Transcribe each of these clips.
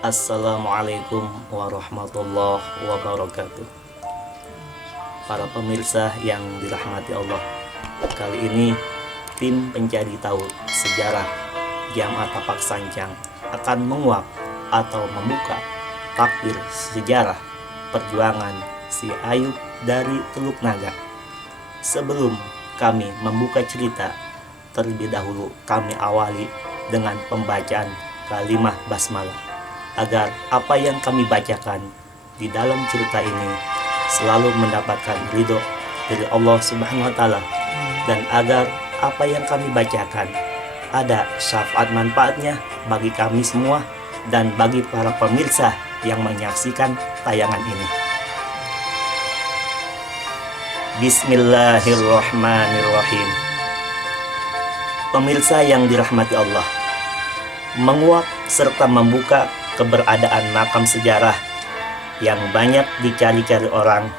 Assalamualaikum warahmatullahi wabarakatuh. Para pemirsa yang dirahmati Allah, kali ini tim pencari tahu sejarah Jamaah Tapak Sancang akan menguak atau membuka takdir sejarah perjuangan si Ayub dari Teluk Naga. Sebelum kami membuka cerita, terlebih dahulu kami awali dengan pembacaan kalimah basmalah, agar apa yang kami bacakan di dalam cerita ini selalu mendapatkan ridho dari Allah Subhanahu wa Ta'ala, dan agar apa yang kami bacakan ada syafaat manfaatnya bagi kami semua dan bagi para pemirsa yang menyaksikan tayangan ini. Bismillahirrahmanirrahim. Pemirsa yang dirahmati Allah, menguak serta membuka keberadaan makam sejarah yang banyak dicari-cari orang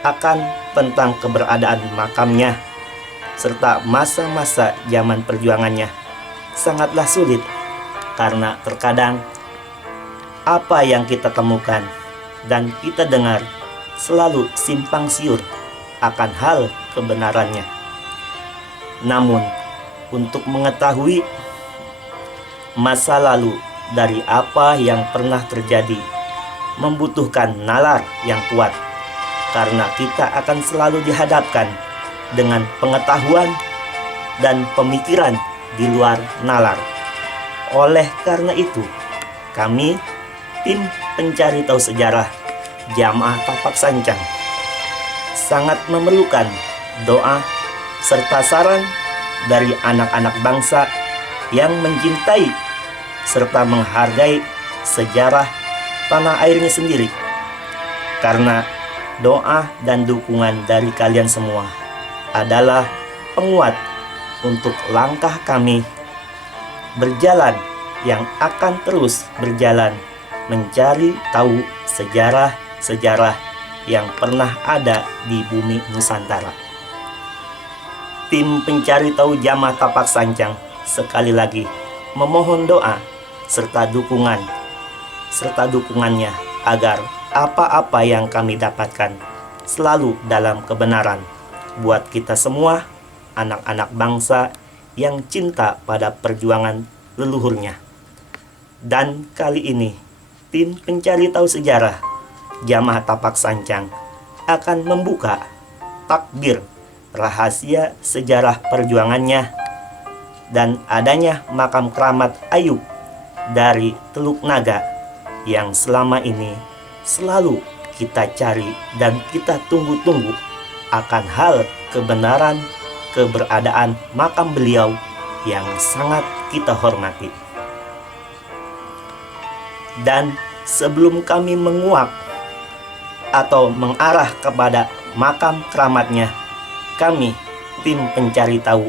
akan tentang keberadaan makamnya serta masa-masa zaman perjuangannya sangatlah sulit, karena terkadang apa yang kita temukan dan kita dengar selalu simpang siur akan hal kebenarannya. Namun untuk mengetahui masa lalu dari apa yang pernah terjadi membutuhkan nalar yang kuat, karena kita akan selalu dihadapkan dengan pengetahuan dan pemikiran di luar nalar. Oleh karena itu, kami tim pencari tahu sejarah Jamaah Tapak Sancang sangat memerlukan doa serta saran dari anak-anak bangsa yang mencintai serta menghargai sejarah tanah airnya sendiri, karena doa dan dukungan dari kalian semua adalah penguat untuk langkah kami berjalan yang akan terus berjalan mencari tahu sejarah-sejarah yang pernah ada di bumi Nusantara. Tim pencari tahu Jamaah Tapak Sancang sekali lagi memohon doa serta dukungannya agar apa-apa yang kami dapatkan selalu dalam kebenaran buat kita semua, anak-anak bangsa yang cinta pada perjuangan leluhurnya. Dan kali ini tim pencari tahu sejarah Jamaah Tapak Sancang akan membuka takbir rahasia sejarah perjuangannya dan adanya makam keramat Ayub dari Teluk Naga yang selama ini selalu kita cari dan kita tunggu-tunggu akan hal kebenaran keberadaan makam beliau yang sangat kita hormati. Dan sebelum kami menguak atau mengarah kepada makam keramatnya, kami tim pencari tahu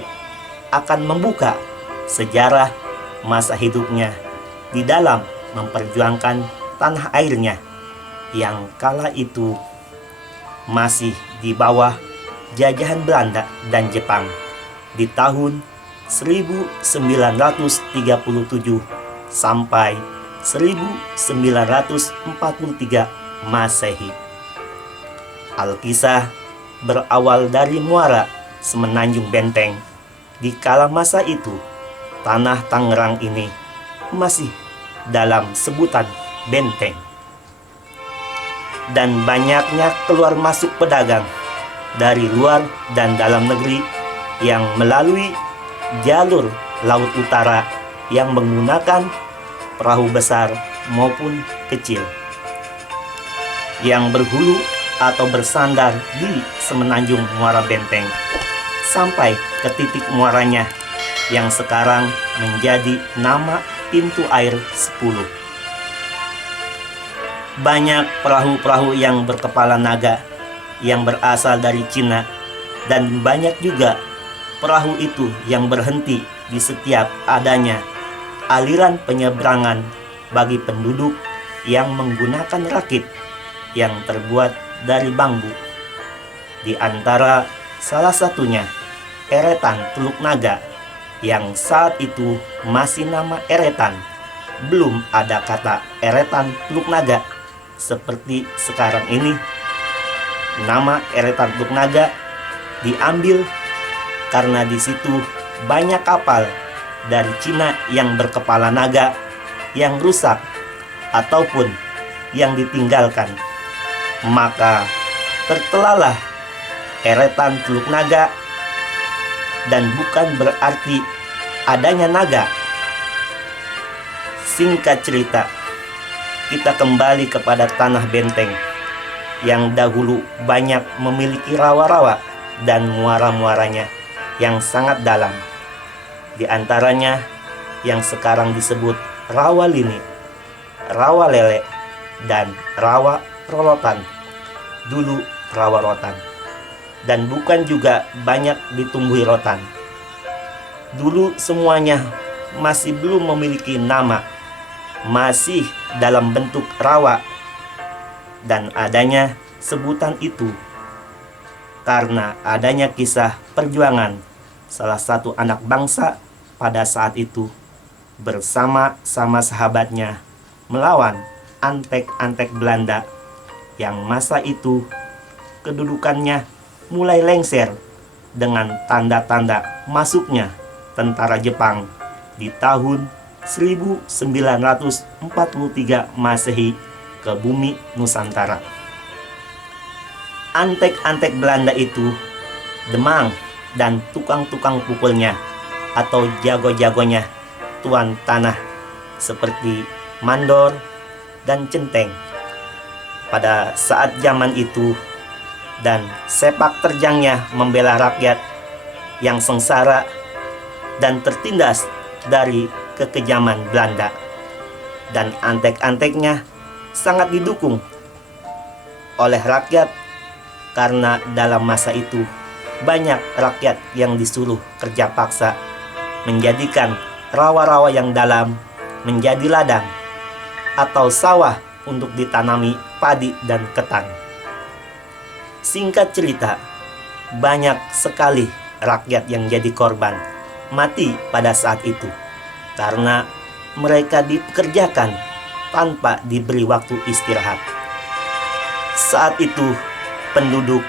akan membuka sejarah masa hidupnya di dalam memperjuangkan tanah airnya yang kala itu masih di bawah jajahan Belanda dan Jepang di tahun 1937 sampai 1943 Masehi. Alkisah berawal dari muara Semenanjung Benteng. Di kala masa itu, tanah Tangerang ini masih dalam sebutan benteng, dan banyaknya keluar masuk pedagang dari luar dan dalam negeri yang melalui jalur laut utara yang menggunakan perahu besar maupun kecil yang berhulu atau bersandar di semenanjung muara benteng sampai ke titik muaranya yang sekarang menjadi nama pintu air 10. Banyak perahu-perahu yang berkepala naga yang berasal dari Cina, dan banyak juga perahu itu yang berhenti di setiap adanya aliran penyeberangan bagi penduduk yang menggunakan rakit yang terbuat dari bambu. Di antara salah satunya Eretan Teluk Naga yang saat itu masih nama Eretan belum ada kata eretan Teluk Naga seperti sekarang ini. Nama eretan Teluk Naga diambil karena di situ banyak kapal dari Cina yang berkepala naga yang rusak ataupun yang ditinggalkan. Maka tertelalah eretan Teluk Naga, dan bukan berarti adanya naga. Singkat cerita, kita kembali kepada tanah benteng yang dahulu banyak memiliki rawa-rawa dan muara-muaranya yang sangat dalam. Di antaranya yang sekarang disebut Rawa Lini, Rawa Lele, dan Rawa Rolotan. Dulu rawa rotan. Dan bukan juga banyak ditumbuhi rotan. Dulu semuanya masih belum memiliki nama, masih dalam bentuk rawa. Dan adanya sebutan itu karena adanya kisah perjuangan salah satu anak bangsa pada saat itu bersama-sama sahabatnya melawan antek-antek Belanda yang masa itu kedudukannya mulai lengser dengan tanda-tanda masuknya tentara Jepang di tahun 1943 Masehi ke bumi Nusantara. Antek-antek Belanda itu demang dan tukang-tukang pukulnya atau jago-jagonya tuan tanah seperti mandor dan centeng pada saat zaman itu, dan sepak terjangnya membela rakyat yang sengsara dan tertindas dari kekejaman Belanda. Dan antek-anteknya sangat didukung oleh rakyat karena dalam masa itu banyak rakyat yang disuruh kerja paksa menjadikan rawa-rawa yang dalam menjadi ladang atau sawah untuk ditanami padi dan ketan. Singkat cerita, banyak sekali rakyat yang jadi korban mati pada saat itu karena mereka dipekerjakan tanpa diberi waktu istirahat. Saat itu penduduk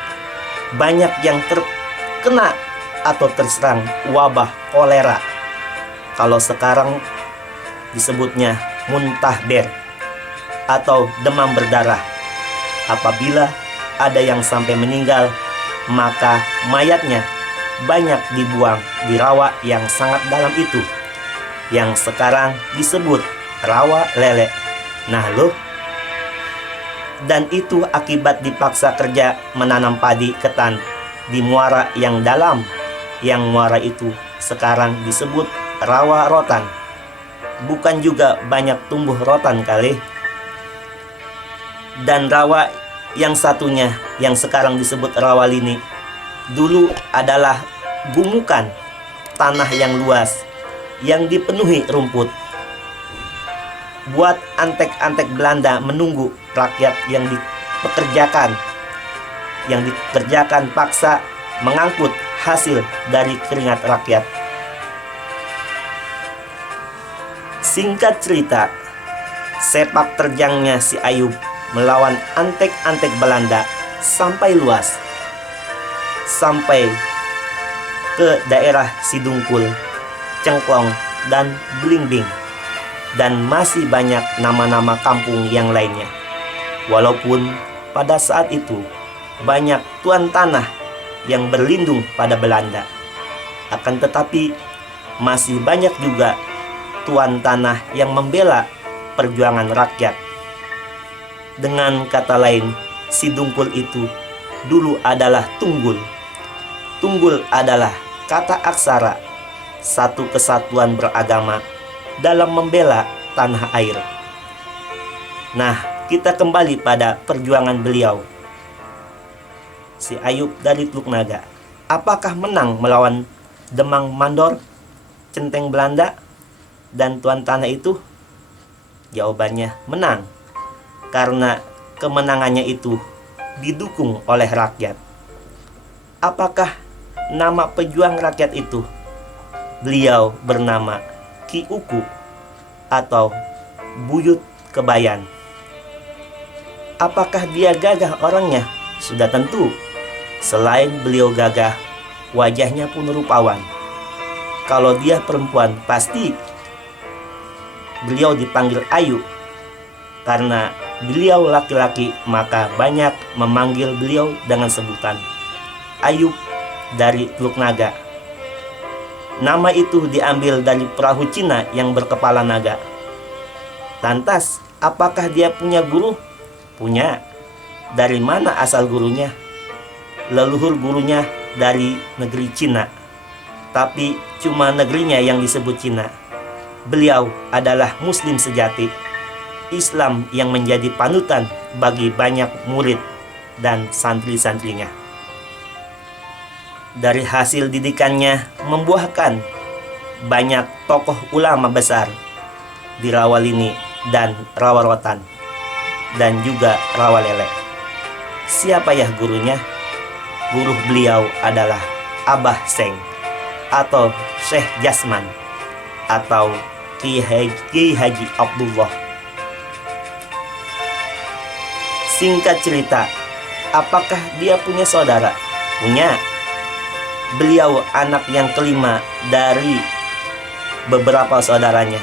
banyak yang terkena atau terserang wabah kolera. Kalau sekarang disebutnya muntahber atau demam berdarah. Apabila ada yang sampai meninggal, maka mayatnya banyak dibuang di rawa yang sangat dalam itu, yang sekarang disebut rawa lele. Nah loh, dan itu akibat dipaksa kerja menanam padi ketan di muara yang dalam, yang muara itu sekarang disebut rawa rotan. Bukan juga banyak tumbuh rotan kali. Dan rawa yang satunya yang sekarang disebut rawa lini dulu adalah gumukan tanah yang luas yang dipenuhi rumput. Buat antek-antek Belanda menunggu rakyat yang dikerjakan paksa mengangkut hasil dari keringat rakyat. Singkat cerita, sepak terjangnya si Ayub melawan antek-antek Belanda sampai luas, sampai ke daerah Sidungkul, Cengklong, dan Blingbing, dan masih banyak nama-nama kampung yang lainnya. Walaupun pada saat itu banyak tuan tanah yang berlindung pada Belanda, akan tetapi masih banyak juga tuan tanah yang membela perjuangan rakyat. Dengan kata lain, Sidungkul itu dulu adalah Tunggul. Tunggul adalah kata aksara satu kesatuan beragama dalam membela tanah air. Nah, kita kembali pada perjuangan beliau, si Ayub dari Teluk Naga. Apakah menang melawan Demang Mandor, centeng Belanda, dan tuan tanah itu? Jawabannya menang, karena kemenangannya itu didukung oleh rakyat. Apakah nama pejuang rakyat itu? Beliau bernama Ki Uku atau Buyut Kebayan. Apakah dia gagah orangnya? Sudah tentu. Selain beliau gagah, wajahnya pun rupawan. Kalau dia perempuan, pasti beliau dipanggil Ayu. Karena beliau laki-laki, maka banyak memanggil beliau dengan sebutan Ayub dari Teluk Naga. Nama itu diambil dari perahu Cina yang berkepala naga. Lantas, apakah dia punya guru? Punya. Dari mana asal gurunya? Leluhur gurunya dari negeri Cina. Tapi cuma negerinya yang disebut Cina. Beliau adalah Muslim sejati. Islam yang menjadi panutan bagi banyak murid dan santri-santrinya. Dari hasil didikannya membuahkan banyak tokoh ulama besar di Rawalini dan Rawarotan, dan juga Rawalele. Siapa ya gurunya? Guru beliau adalah Abah Seng atau Syekh Jasman atau Kiai Haji Abdullah. Singkat cerita, apakah dia punya saudara? Punya. Beliau anak yang kelima dari beberapa saudaranya.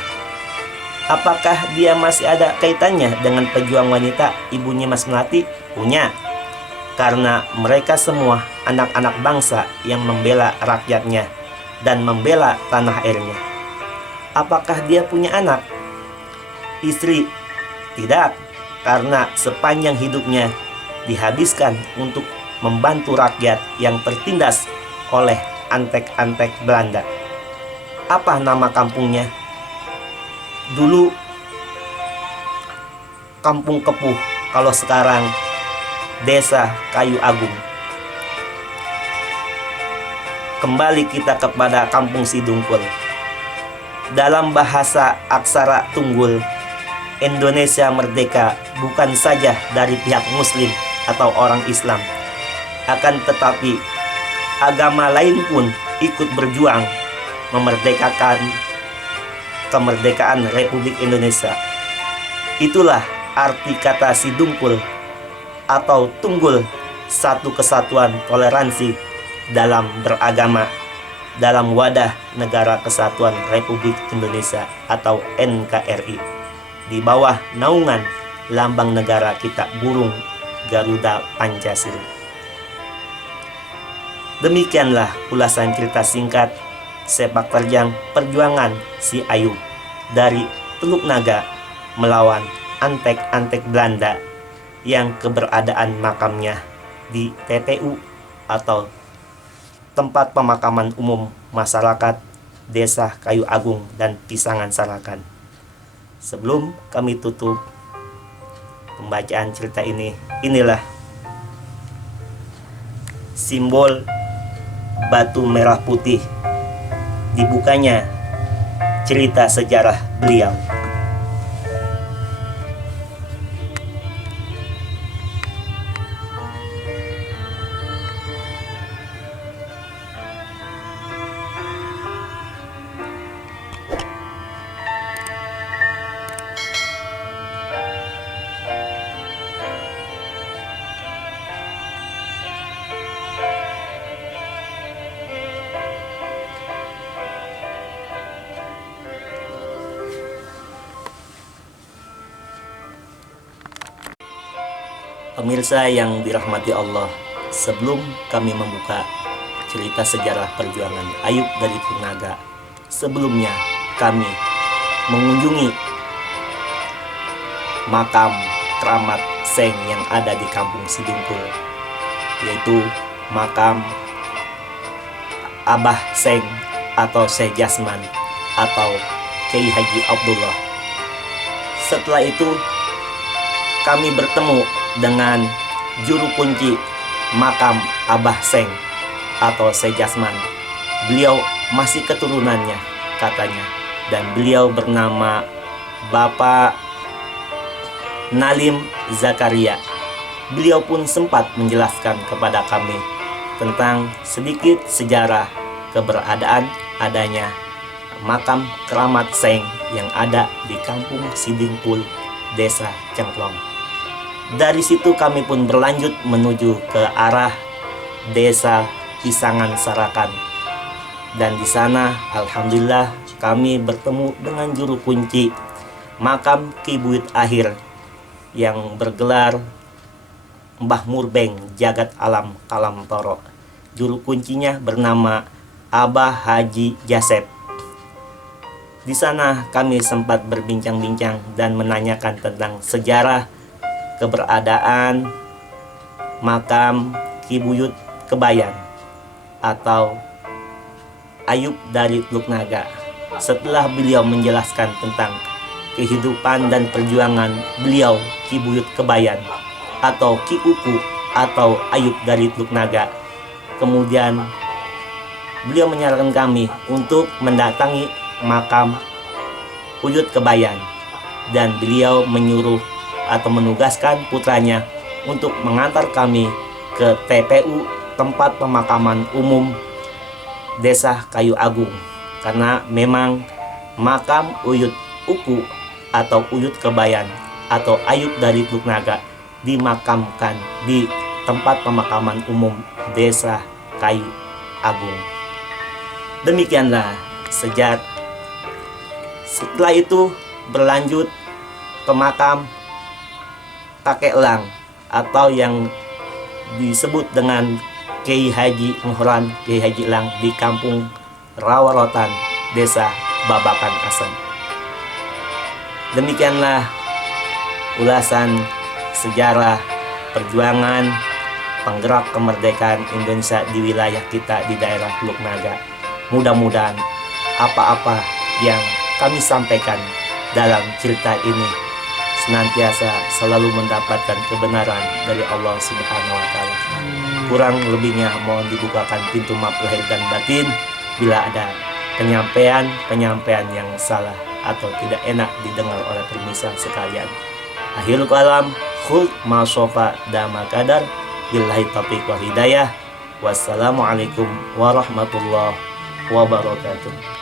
Apakah dia masih ada kaitannya dengan pejuang wanita ibunya Mas Melati? Punya. Karena mereka semua anak-anak bangsa yang membela rakyatnya dan membela tanah airnya. Apakah dia punya anak? Istri? Tidak. Karena sepanjang hidupnya dihabiskan untuk membantu rakyat yang tertindas oleh antek-antek Belanda. Apa nama kampungnya? Dulu Kampung Kepuh, kalau sekarang Desa Kayu Agung. Kembali kita kepada Kampung Sidungkul. Dalam bahasa aksara tunggul, Indonesia merdeka bukan saja dari pihak Muslim atau orang Islam, akan tetapi agama lain pun ikut berjuang memerdekakan kemerdekaan Republik Indonesia. Itulah arti kata Sidungkul atau tunggul, satu kesatuan toleransi dalam beragama dalam wadah Negara Kesatuan Republik Indonesia atau NKRI, di bawah naungan lambang negara kita burung Garuda Pancasila. Demikianlah ulasan cerita singkat sepak terjang perjuangan si Ayub dari Teluk Naga melawan antek-antek Belanda yang keberadaan makamnya di TPU atau tempat pemakaman umum masyarakat Desa Kayu Agung dan Pisangan Sarakan. Sebelum kami tutup pembacaan cerita ini, inilah simbol batu merah putih dibukanya cerita sejarah beliau. Pemirsa yang dirahmati Allah, sebelum kami membuka cerita sejarah perjuangan Ayub dari Teluk Naga, sebelumnya kami mengunjungi makam keramat Seng yang ada di Kampung Sidungkul, yaitu makam Abah Seng atau Syekh Jasman atau Kiai Haji Abdullah. Setelah itu kami bertemu dengan juru kunci makam Abah Seng atau Syekh Jasman. Beliau masih keturunannya katanya, dan beliau bernama Bapak Nalim Zakaria. Beliau pun sempat menjelaskan kepada kami tentang sedikit sejarah keberadaan adanya makam keramat Seng yang ada di Kampung Sidingpul, Desa Cengklong. Dari situ kami pun berlanjut menuju ke arah Desa Pisangan Sarakan. Dan di sana alhamdulillah kami bertemu dengan juru kunci makam Ki Buyut Akhir yang bergelar Mbah Murbeng Jagat Alam Kalam Toro. Juru kuncinya bernama Abah Haji Jasep. Di sana kami sempat berbincang-bincang dan menanyakan tentang sejarah keberadaan makam Ki Buyut Kebayan atau Ayub dari Teluk Naga. Setelah beliau menjelaskan tentang kehidupan dan perjuangan beliau Ki Buyut Kebayan atau Ki Uku atau Ayub dari Teluk Naga, kemudian beliau menyarankan kami untuk mendatangi makam Buyut Kebayan, dan beliau menyuruh atau menugaskan putranya untuk mengantar kami ke TPU, tempat pemakaman umum Desa Kayu Agung, karena memang makam Uyut Uku atau Uyut Kebayan atau Ayub dari Teluk Naga dimakamkan di tempat pemakaman umum Desa Kayu Agung. Demikianlah sejarah. Setelah itu berlanjut ke makam Kakek Lang atau yang disebut dengan Kiai Haji Muhran Kiai Haji Lang di Kampung Rawarotan, Desa Babakan Asem. Demikianlah ulasan sejarah perjuangan penggerak kemerdekaan Indonesia di wilayah kita di daerah Teluk Naga. Mudah-mudahan apa-apa yang kami sampaikan dalam cerita ini senantiasa selalu mendapatkan kebenaran dari Allah Subhanahu wa Ta'ala. Kurang lebihnya mohon dibukakan pintu maaf lahir dan batin bila ada penyampaian yang salah atau tidak enak didengar oleh pemirsa sekalian. Akhirul kalam, khul ma'sofa dama kadar, billahi taufiq wal hidayah. Wassalamualaikum warahmatullahi wabarakatuh.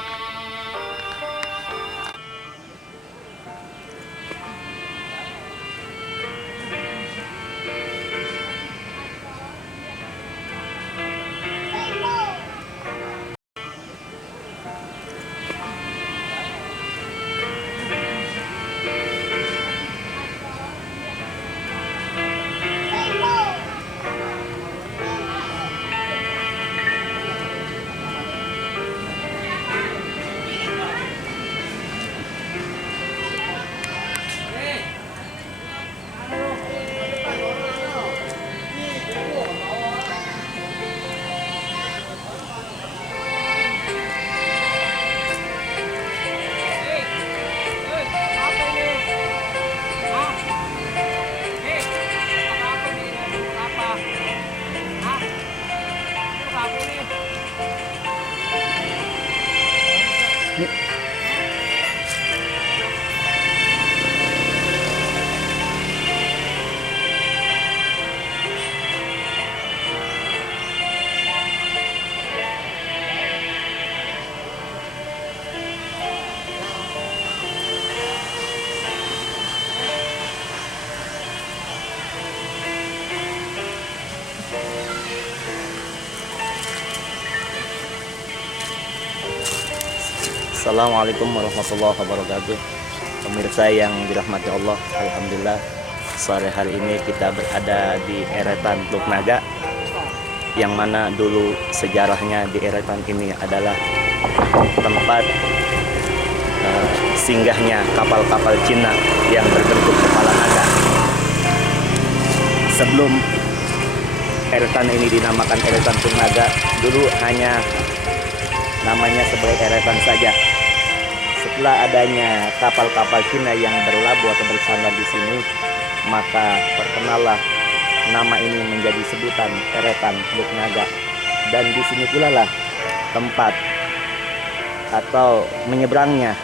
Assalamualaikum warahmatullahi wabarakatuh. Pemirsa yang dirahmati Allah, alhamdulillah sore hari ini kita berada di Eretan Teluk Naga, yang mana dulu sejarahnya di Eretan ini adalah tempat singgahnya kapal-kapal Cina yang berbentuk kepala naga. Sebelum Eretan ini dinamakan Eretan Teluk Naga, dulu hanya namanya sebagai Eretan saja. Setelah adanya kapal-kapal Cina yang berlabuh atau bersandar di sini, maka terkenallah nama ini menjadi sebutan Eretan Teluk Naga. Dan di sini pula lah tempat atau menyeberangnya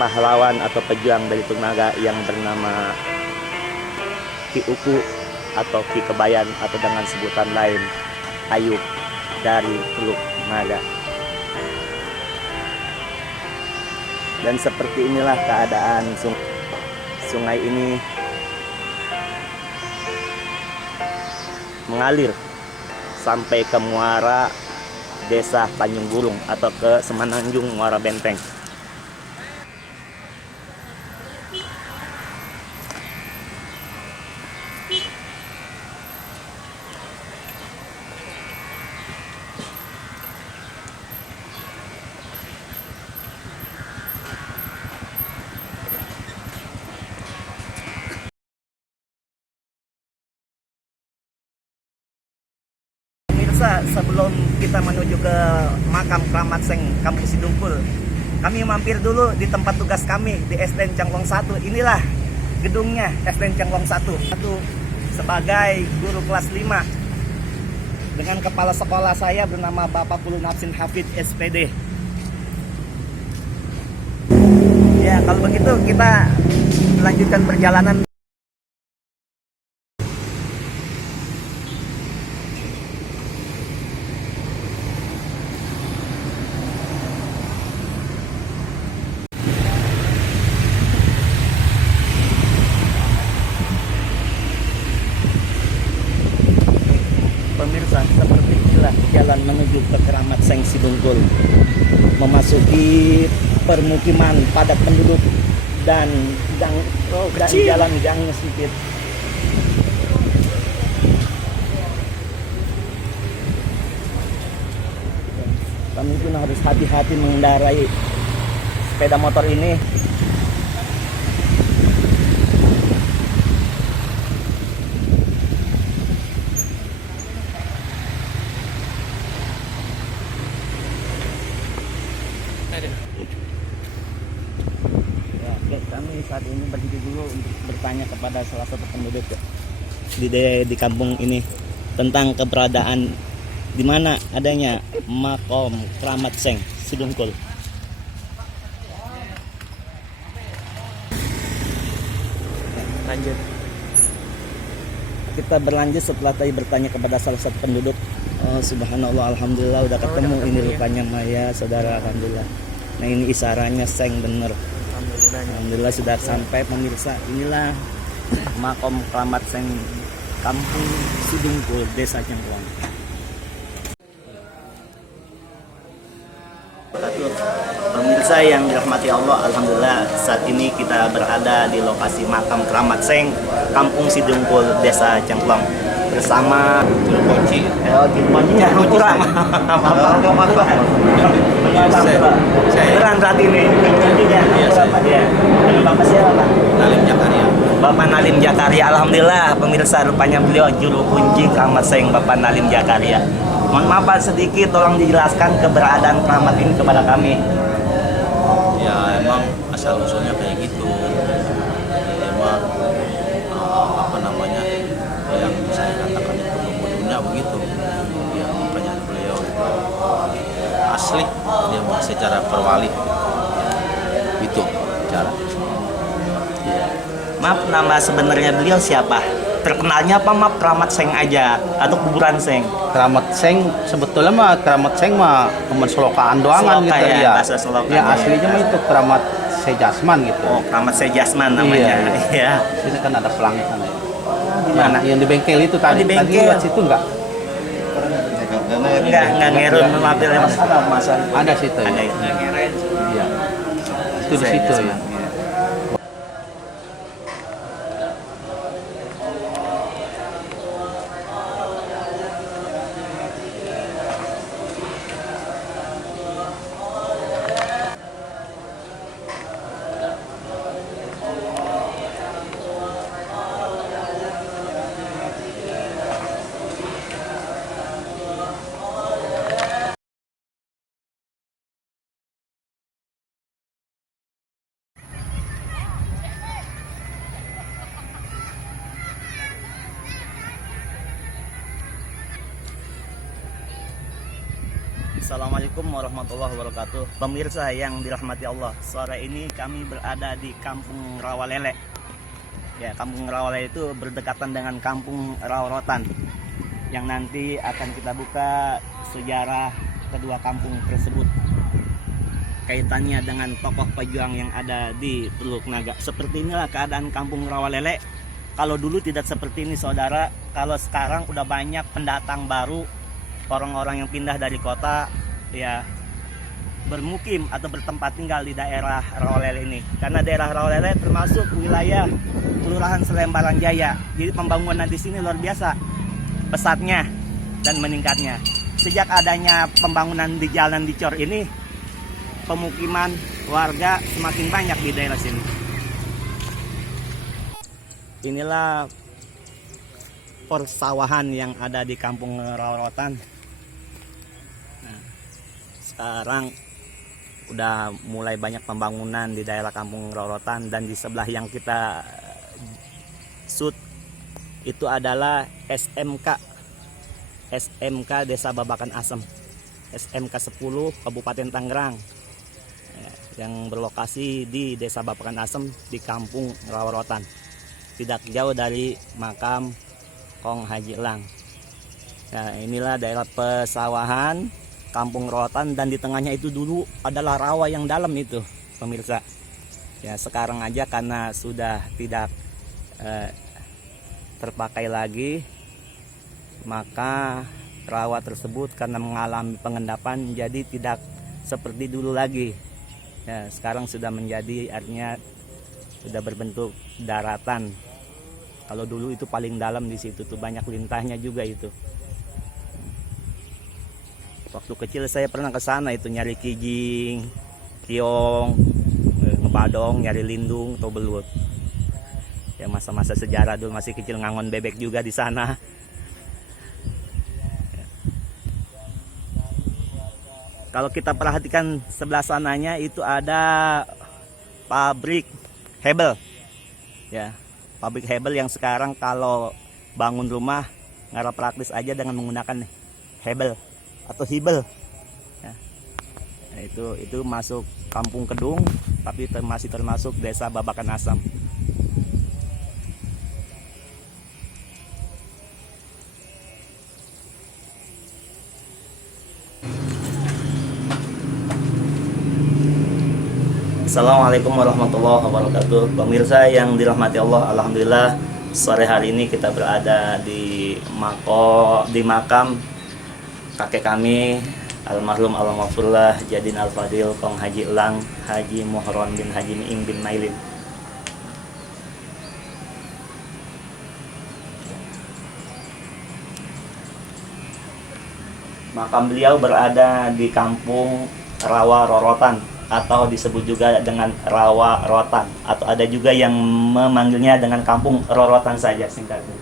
pahlawan atau pejuang dari Teluk Naga yang bernama Ki Uku atau Ki Kebayan atau dengan sebutan lain Ayub dari Teluk dermaga. Dan seperti inilah keadaan sungai ini mengalir sampai ke muara Desa Tanjung Burung atau ke Semenanjung Muara Benteng. Sebelum kita menuju ke makam Keramat Seng Kampung Sidungkul, kami mampir dulu di tempat tugas kami di SDN Cangklong 1. Inilah gedungnya, SDN Cangklong 1. Sebagai guru kelas 5 dengan kepala sekolah saya bernama Bapak Pulu Nafsin Hafid SPD. Ya, kalau begitu kita melanjutkan perjalanan. Pemirsa, seperti inilah jalan menuju ke Keramat Seng Sidungkul, memasuki permukiman padat penduduk dan jalan gangnya sempit. Kami pun harus hati-hati mengendarai sepeda motor ini. Kami saat ini berhenti dulu untuk bertanya kepada salah satu penduduk di kampung ini tentang keberadaan di mana adanya makam Keramat Seng Sidungkul. Lanjut. Kita berlanjut setelah tadi bertanya kepada salah satu penduduk. Oh, subhanallah, alhamdulillah udah ketemu ini rupanya Maya, saudara, alhamdulillah. Nah, ini isarannya Seng bener. Alhamdulillah sudah sampai pemirsa. Inilah makam Keramat Seng Kampung Sidungkul, Desa Cangklong. Pemirsa yang dirahmati Allah, alhamdulillah saat ini kita berada di lokasi makam Keramat Seng Kampung Sidungkul, Desa Cangklong bersama Kunci. Kuncinya kurang. Beneran saat ini. Bapak siapa? Nalim Jakaria. Bapak Nalim Jakaria, alhamdulillah pemirsa, rupanya beliau juru kunci Keramat Seng, Bapak Nalim Jakaria. Mohon maaf Pak, sedikit tolong dijelaskan keberadaan keramat ini kepada kami. Ya emang asal usulnya kayak gitu. Emang apa namanya yang saya katakan itu penghulunya begitu. Ya makanya beliau itu asli dia secara perwali itu cara. Ya. Maaf, nama sebenarnya beliau siapa? Terkenalnya apa Maaf Keramat Seng aja atau kuburan Seng? Keramat Seng sebetulnya mah Keramat Seng mah teman selokaan doangan gitu ya. Ya aslinya mah itu Keramat Sejasman gitu. Oh, Keramat Sejasman namanya. Iya. Sini kan ada pelangi sana ya. Gimana? Yang di bengkel itu tadi. Di bengkel. Tadi lewat situ enggak? Enggak ngerun mampirnya Mas. Ada situ. Ada Ya. ya. Iya. Itu di situ ya. Assalamualaikum warahmatullahi wabarakatuh. Pemirsa yang dirahmati Allah, sore ini kami berada di Kampung Rawalele. Ya, Kampung Rawalele itu berdekatan dengan Kampung Raworotan yang nanti akan kita buka sejarah kedua kampung tersebut. Kaitannya dengan tokoh pejuang yang ada di Teluk Naga. Seperti inilah keadaan kampung Rawalele. Kalau dulu tidak seperti ini saudara, kalau sekarang udah banyak pendatang baru, orang-orang yang pindah dari kota ya bermukim atau bertempat tinggal di daerah Rawalele ini. Karena daerah Rawalele termasuk wilayah Kelurahan Selembaran Jaya. Jadi pembangunan di sini luar biasa pesatnya dan meningkatnya. Sejak adanya pembangunan di Jalan Dicor ini, pemukiman warga semakin banyak di daerah sini. Inilah persawahan yang ada di Kampung Rorotan. Nah, sekarang udah mulai banyak pembangunan di daerah Kampung Rorotan, dan di sebelah yang kita shoot itu adalah SMK Desa Babakan Asem, SMK 10 Kabupaten Tangerang, yang berlokasi di Desa Babakan Asem di Kampung Rorotan, tidak jauh dari makam Kong Haji Elang. Nah, inilah daerah pesawahan Kampung Rorotan, dan di tengahnya itu dulu adalah rawa yang dalam itu, pemirsa. Ya, sekarang aja karena sudah tidak terpakai lagi, maka rawa tersebut karena mengalami pengendapan jadi tidak seperti dulu lagi. Ya, sekarang sudah menjadi, artinya sudah berbentuk daratan. Kalau dulu itu paling dalam di situ tuh, banyak lintahnya juga itu. Waktu kecil saya pernah ke sana itu nyari kijing, kiong, ngebadong, nyari lindung atau belut. Ya, masa-masa sejarah dulu masih kecil, ngangon bebek juga di sana. Kalau kita perhatikan sebelah sananya itu ada pabrik hebel. Ya, pabrik hebel yang sekarang kalau bangun rumah ngarap praktis aja dengan menggunakan hebel atau hibel. Ya. Nah, itu masuk Kampung Kedung, tapi masih termasuk Desa Babakan Asem. Assalamualaikum warahmatullahi wabarakatuh. Pemirsa yang dirahmati Allah, alhamdulillah sore hari ini kita berada di makam kakek kami almarhum almarhumullah Jadin Al-Fadil Kong Haji Elang Haji Muhron bin Haji Miing bin Mailin. Makam beliau berada di Kampung Rawa Rorotan, atau disebut juga dengan Rawa Rotan, atau ada juga yang memanggilnya dengan Kampung Rorotan saja singkatnya.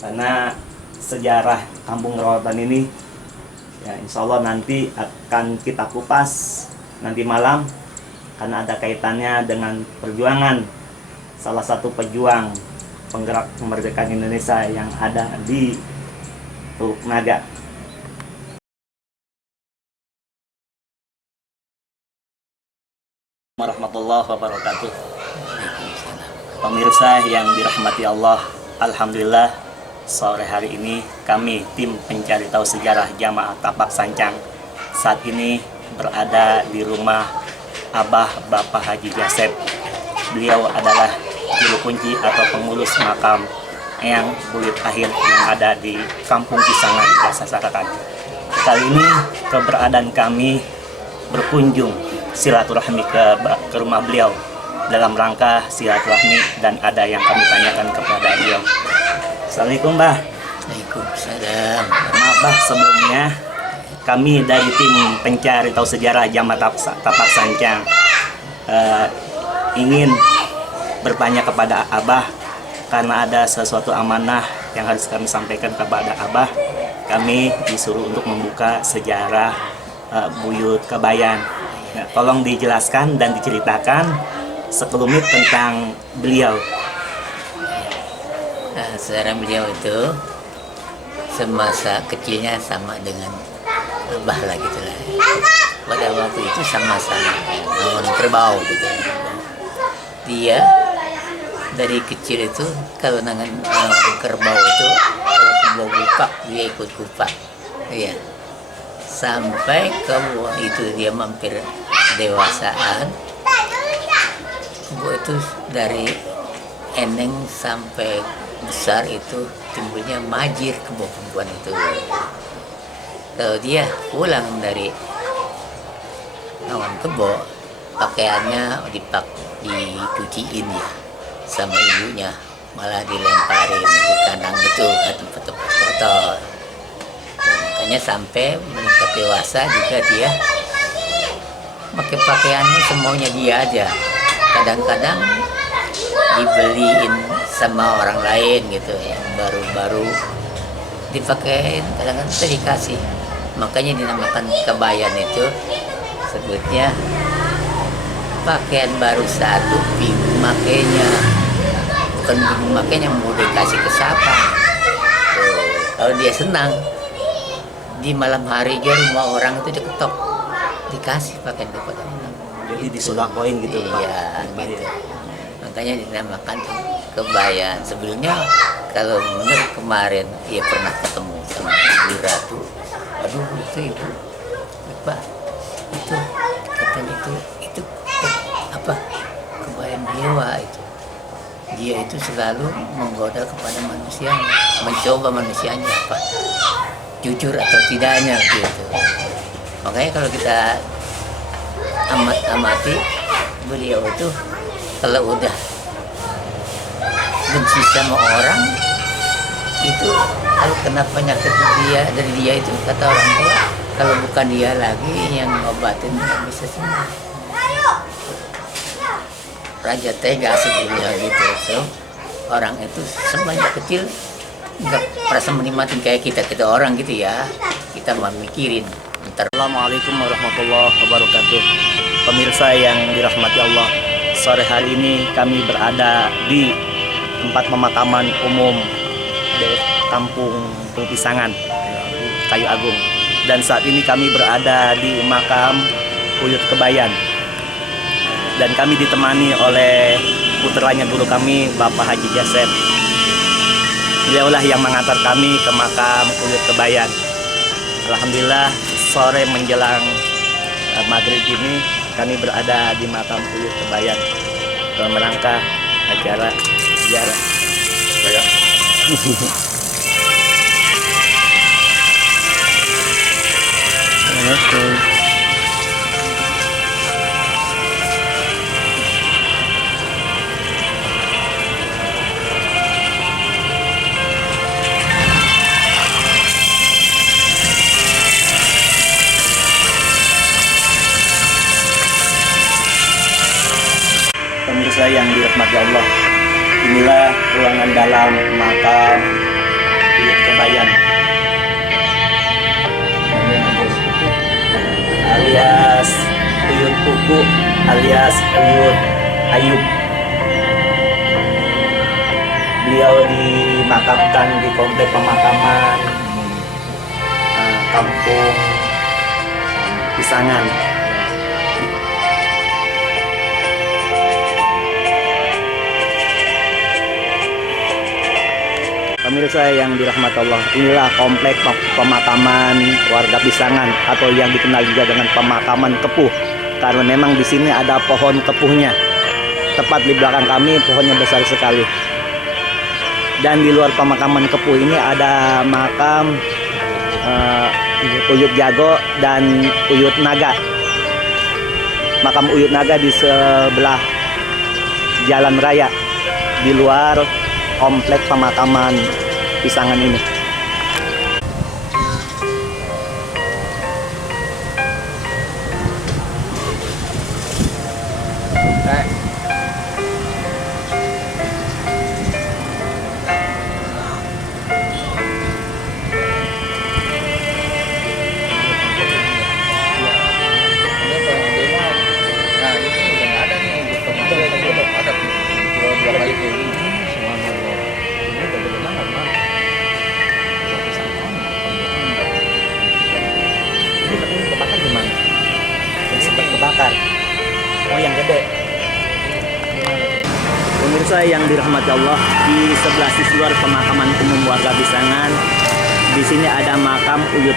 Karena sejarah Kampung Rorotan ini ya insya Allah nanti akan kita kupas nanti malam, karena ada kaitannya dengan perjuangan salah satu pejuang penggerak kemerdekaan Indonesia yang ada di Teluk Naga. Warahmatullahi wabarakatuh. Pemirsa yang dirahmati Allah, alhamdulillah sore hari ini kami tim pencari tahu sejarah Jamaah Tapak Sancang saat ini berada di rumah Abah Bapak Haji Jasep. Beliau adalah juru kunci atau pengurus makam Eyang Buyut Akhir yang ada di Kampung Kisangan, Desa Sarakan. Kali ini keberadaan kami berkunjung silaturahmi ke rumah beliau dalam rangka silaturahmi, dan ada yang kami tanyakan kepada beliau. Assalamualaikum, Mbah. Waalaikumsalam. Maaf, Mbah, sebelumnya kami dari tim pencari tahu sejarah Jamaah Tapak Sancang ingin bertanya kepada Abah, karena ada sesuatu amanah yang harus kami sampaikan kepada Abah. Kami disuruh untuk membuka sejarah Buyut Kebayan. Nah, tolong dijelaskan dan diceritakan sekelumit tentang beliau. Sejarah beliau itu semasa kecilnya sama dengan Abah lah gitu lah. Pada waktu itu sama-sama bangun kerbau gitu. Dia dari kecil itu kalau dengan kerbau itu kalau kerbau kupak dia ikut kupak. Iya. sampai kebo itu dia mampir dewasaan. Kebo itu dari eneng sampai besar itu timbulnya majir kebo perempuan itu. Kalau dia pulang dari awan kebo, pakaiannya dicuciin ya sama ibunya, malah dilemparin di kandang itu ke tempat-tempat kotor. Makanya sampai meningkat dewasa juga dia pakai pakaiannya semuanya dia aja. Kadang-kadang dibeliin sama orang lain gitu yang baru-baru dipakein, kadang-kadang kita dikasih. Makanya dinamakan kebayan itu sebutnya pakaian baru satu, bingung makainya. Bukan bingung makainya, mau dikasih ke siapa. Tuh, kalau dia senang di malam hari dia rumah orang itu diketok, dikasih pakaian kepada orang. Jadi disodakoin gitu, Pak. Iya, gitu. Makanya dinamakan kebayan. Sebelumnya kalau menurut kemarin ia pernah ketemu sama Ibu Ratu. Aduh, itu ibu, Pak, itu katanya itu apa, kebayan dewa itu. Dia itu selalu menggoda kepada manusia, mencoba manusianya apa, jujur atau tidaknya gitu. Makanya kalau kita amati beliau itu, kalau udah benci sama orang itu, kalau kena penyakit dari dia itu, kata orang tua, kalau bukan dia lagi yang ngobatin nggak bisa sembuh. Raja tega sebetulnya gitu. So, orang itu semenjak kecil nggak merasa menikmatin kayak kita orang gitu ya. Kita mau mikirin. Assalamualaikum warahmatullahi wabarakatuh. Pemirsa yang dirahmati Allah, sore hari ini kami berada di tempat pemakaman umum di Kampung Pisangan, Kayu Agung. Dan saat ini kami berada di makam Uyut Kebayan. Dan kami ditemani oleh putranya guru kami, Bapak Haji Jasep. Beliaulah yang mengantar kami ke makam Uyut Kebayan. Alhamdulillah, sore menjelang maghrib ini kami berada di makam Uyut Kebayan dalam rangka acara ziarah. Pemirsa yang dirahmati Allah, inilah ruangan dalam makam Uyut Kebayan, alias Uyut Kuku, alias Uyut Ayub. Beliau dimakamkan di komplek pemakaman Kampung Pisangan. Pemirsa yang dirahmati Allah, inilah komplek pemakaman warga Pisangan atau yang dikenal juga dengan pemakaman kepuh, karena memang di sini ada pohon kepuhnya. Tepat di belakang kami pohonnya besar sekali. Dan di luar pemakaman kepuh ini ada makam Uyut Jago dan Uyut Naga. Makam Uyut Naga di sebelah jalan raya di luar komplek pemakaman Pisangan ini. Bakar. Oh, yang gede. Pemirsa yang dirahmati Allah, di sebelah sisi luar pemakaman umum warga Pisangan, di sini ada makam Uyut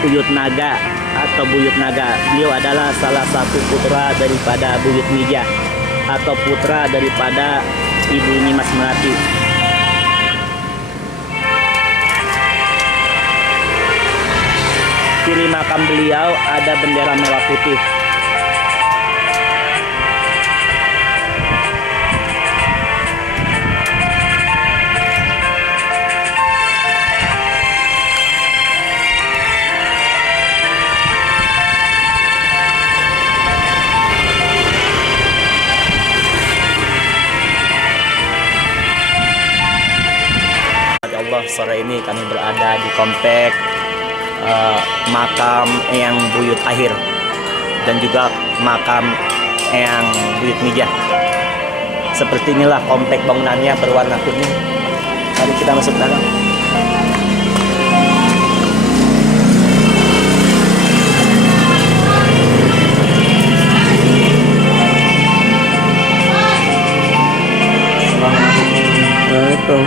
Uyut Naga atau Buyut Naga. Beliau adalah salah satu putra daripada Buyut Mija atau putra daripada Ibu Nyimas Melati. Kiri makam beliau ada bendera merah putih. Allah, sore ini kami berada di komplek makam Eyang Buyut Ahir dan juga makam Eyang Buyut Mija. Seperti inilah komplek bangunannya berwarna kuning. Mari kita masuk dalam. Assalamualaikum.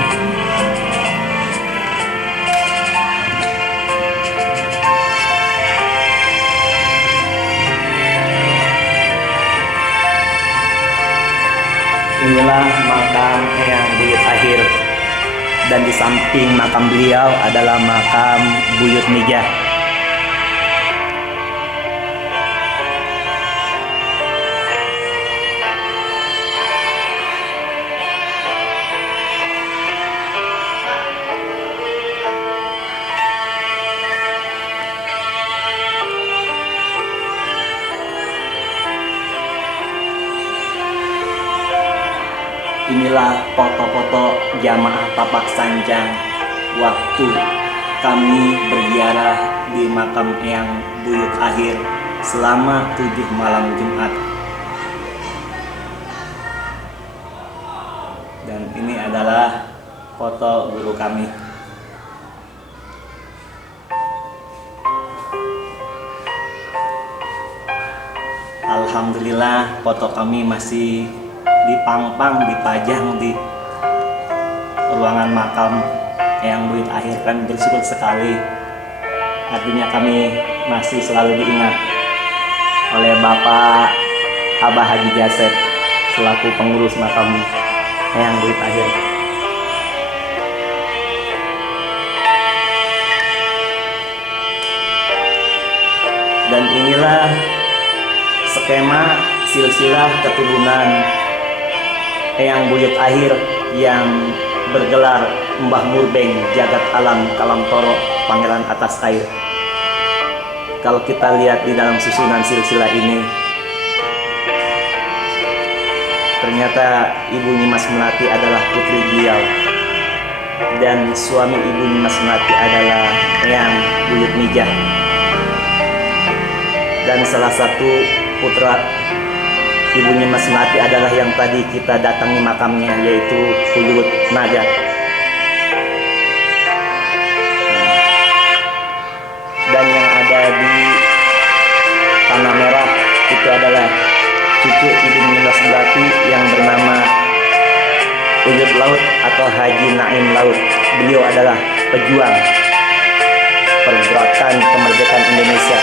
Inilah makam Eyang Buyut Ahir dan di samping makam beliau adalah makam Buyut Mija. Inilah foto-foto jamaah tapak sanjang waktu kami berziarah di makam Eyang Buyut Ahir selama 7 malam Jumat. Dan ini adalah foto guru kami. Alhamdulillah foto kami masih dipang-pang, dipajang di ruangan makam Eyang Buyut Ahir. Kan bersyukur sekali, artinya kami masih selalu diingat oleh Bapak Abah Haji Jasep selaku pengurus makam Eyang Buyut Ahir. Dan inilah skema silsilah keturunan Eyang Buyut Ahir yang bergelar Mbah Murbeng Jagat Alam Kalamtoro Pangeran Atas Air. Kalau kita lihat di dalam susunan silsilah ini, ternyata Ibu Nyimas Melati adalah putri beliau dan suami Ibu Nyimas Melati adalah Eyang Buyut Mija. Dan salah satu putra Ibu Nyimas Melati adalah yang tadi kita datangi makamnya, yaitu Buyut Naga. Dan yang ada di Tanah Merah itu adalah cucu Ibu Nyimas Melati yang bernama Uyut Laut atau Haji Naim Laut. Beliau adalah pejuang pergerakan kemerdekaan Indonesia